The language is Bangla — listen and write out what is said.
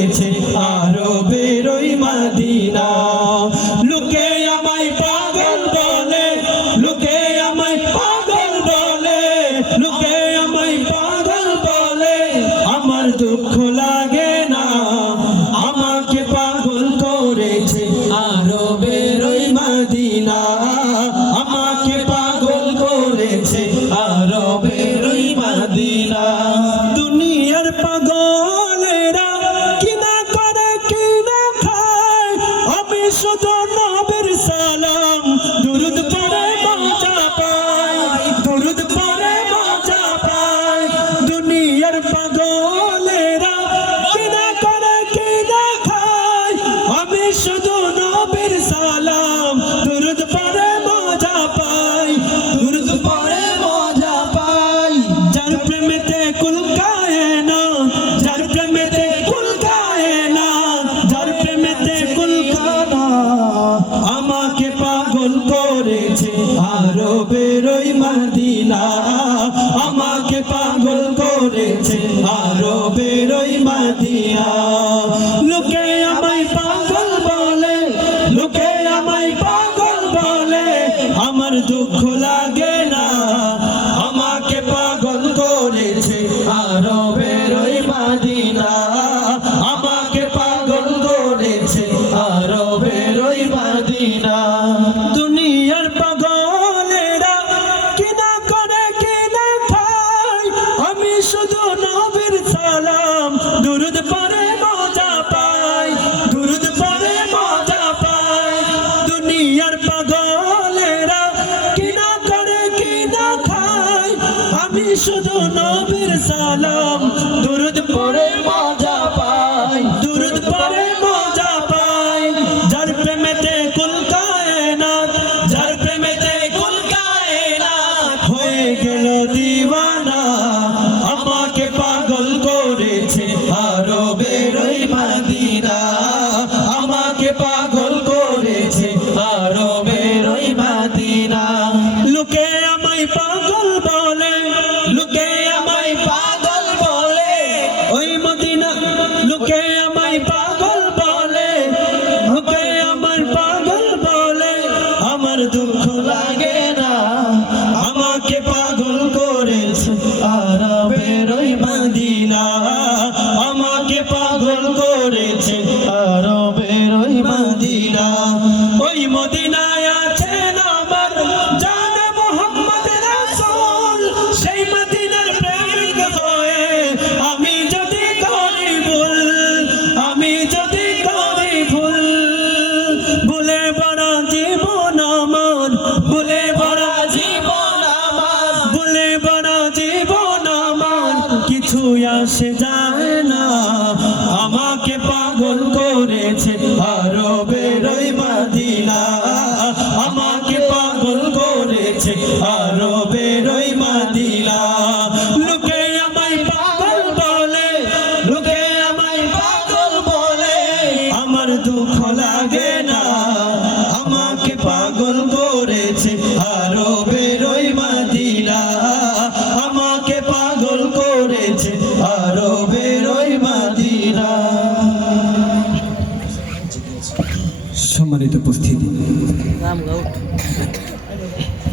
করেছে আরবের ওই মদিনা। লোকে আমায় পাগল বলে, লোকে আমায় পাগল বলে, লোকে আমায় পাগল বলে, আমার দুঃখ লাগে না, আমাকে পাগল করেছে আরবের ওই মদিনা, আমাকে পাগল করেছে আরবের ওই মদিনা। দুনিয়ার পাগলেরা কিনা করে কিনা খায়, আমি শুধু নবীর সালাম দুরুদ পড়ে মজা পাই, দুরুদ পড়ে মজা পাই। দুনিয়ার পাগলেরা কিনা করে কিনা খায়, আমি শুধু নবীর সালাম দুরুদ পড়ে মজা পাই, দুরুদ পড়ে মজা পাই। যার প্রেমেতে কুল কায়না, যার প্রেমেতে কুল কায়না, যার প্রেমেতে কুল কায়না, আমাকে পাগল করেছে আরবের ওই মদিনা, আমাকে পাগল করেছে আরবের ওই মদিনা। লোকে আমায় পাগল বলে, লোকে আমায় পাগল বলে, আমার দুঃখ লাগে না, আমাকে পাগল করেছে আরবের ওই মদিনা, আমাকে পাগল করেছে আরবের ওই মদিনা। দুনিয়ার পাগলেরা কিনা করে কিনা খায়, আমি শুধু নবীর সালাম দুরুদ পড়ে মজা পাই, দুরুদ পড়ে মজা পাই। দুনিয়ার পাগলেরা কিনা করে কিনা খায়, আমি শুধু নবীর সালাম দুরুদ পড়ে মজা পাই, দুরুদ পড়ে মজা পাই। যার প্রেমেতে কুল কায়নাত, যার প্রেমেতে কুল কায়নাত হয়ে গেল দিওয়ানা, আমাকে পাগল করেছে আরবের ওই মদিনা, আমাকে পাগল করেছে আরবের ওই মদিনা। লোকে আমায় পাগল বলে, লোকে আমায় পাগল বলে, ওই মদিনা লোকে আমায় পাগল বলে, লোকে আমার পাগল বলে, আমার দুঃখ লাগে না, আমাকে পাগল করেছে আরবের ওই মদিনা, আমাকে পাগল করেছে আরবের ওই মদিনা। ওই মদিনায় আছেন আমার জানে মুহাম্মদ রাসূল, সেই মদিনার প্রেমিক হয়ে আমি যদি করি ভুল, আমি যদি করি ভুল, ভুলে ভরা জীবন আমার, ভুলে ভরা জীবন আমার, ভুলে ভরা জীবন আমার, কিছু আসে যায় না, আমাকে পাগল করেছে আরবের ওই মদিনা, আমাকে পাগল করেছে আরবের ওই মদিনা। লোকে আমায় পাগল বলে, লোকে আমায় পাগল বলে, আমার দুঃখ লাগে না, আমাকে পাগল করেছে আরবের ওই মদিনা, আমাকে পাগল করেছে আরবের ওই মদিনা। সম্মানিত উপস্থিতি,